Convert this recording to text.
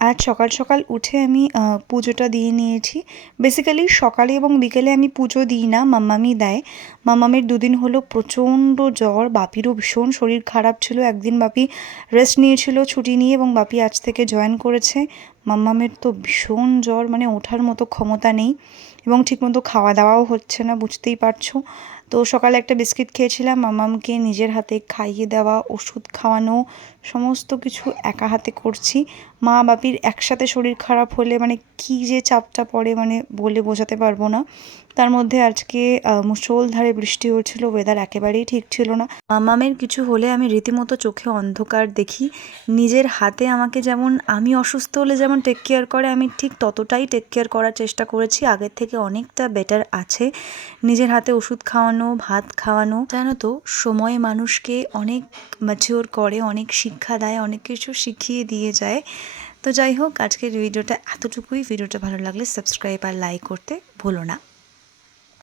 আজ সকাল সকাল উঠে আমি পুজোটা দিয়ে নিয়েছি। বেসিক্যালি সকালে এবং বিকেলে আমি পুজো দিই না, মাম্মামই দেয়। মাম্মামের দুদিন হলো প্রচণ্ড জ্বর, বাপিরও ভীষণ শরীর খারাপ ছিল। একদিন বাপি রেস্ট নিয়েছিল ছুটি নিয়ে, এবং বাপি আজ থেকে জয়েন করেছে। মাম্মামের তো ভীষণ জ্বর, মানে ওঠার মতো ক্ষমতা নেই, এবং ঠিকমতো খাওয়া দাওয়াও হচ্ছে না, বুঝতেই পারছো। তো সকালে একটা বিস্কিট খেয়েছিলাম, মাম্মামকে নিজের হাতে খাইয়ে দেওয়া, ওষুধ খাওয়ানো, সমস্ত কিছু একা হাতে করছি। মা বাপির একসাথে শরীর খারাপ হলে মানে কী যে চাপটা পড়ে, মানে বলে বোঝাতে পারবো না। তার মধ্যে আজকে মুষলধারে বৃষ্টি হচ্ছিল, ওয়েদার একেবারেই ঠিক ছিল না। মামামের কিছু হলে আমি রীতিমতো চোখে অন্ধকার দেখি। নিজের হাতে আমাকে যেমন, আমি অসুস্থ হলে যেমন টেক কেয়ার করে, আমি ঠিক ততটাই টেক কেয়ার করার চেষ্টা করেছি। আগের থেকে অনেকটা বেটার আছে। নিজের হাতে ওষুধ খাওয়ানো, ভাত খাওয়ানো, জানো তো সময় মানুষকে অনেক ম্যাচিওর করে, অনেক শিক্ষা দেয়, অনেক কিছু শিখিয়ে দিয়ে যায়। তো যাই হোক, আজকের ভিডিওটা এতটুকুই। ভিডিওটা ভালো লাগলে সাবস্ক্রাইব আর লাইক করতে ভুলো না।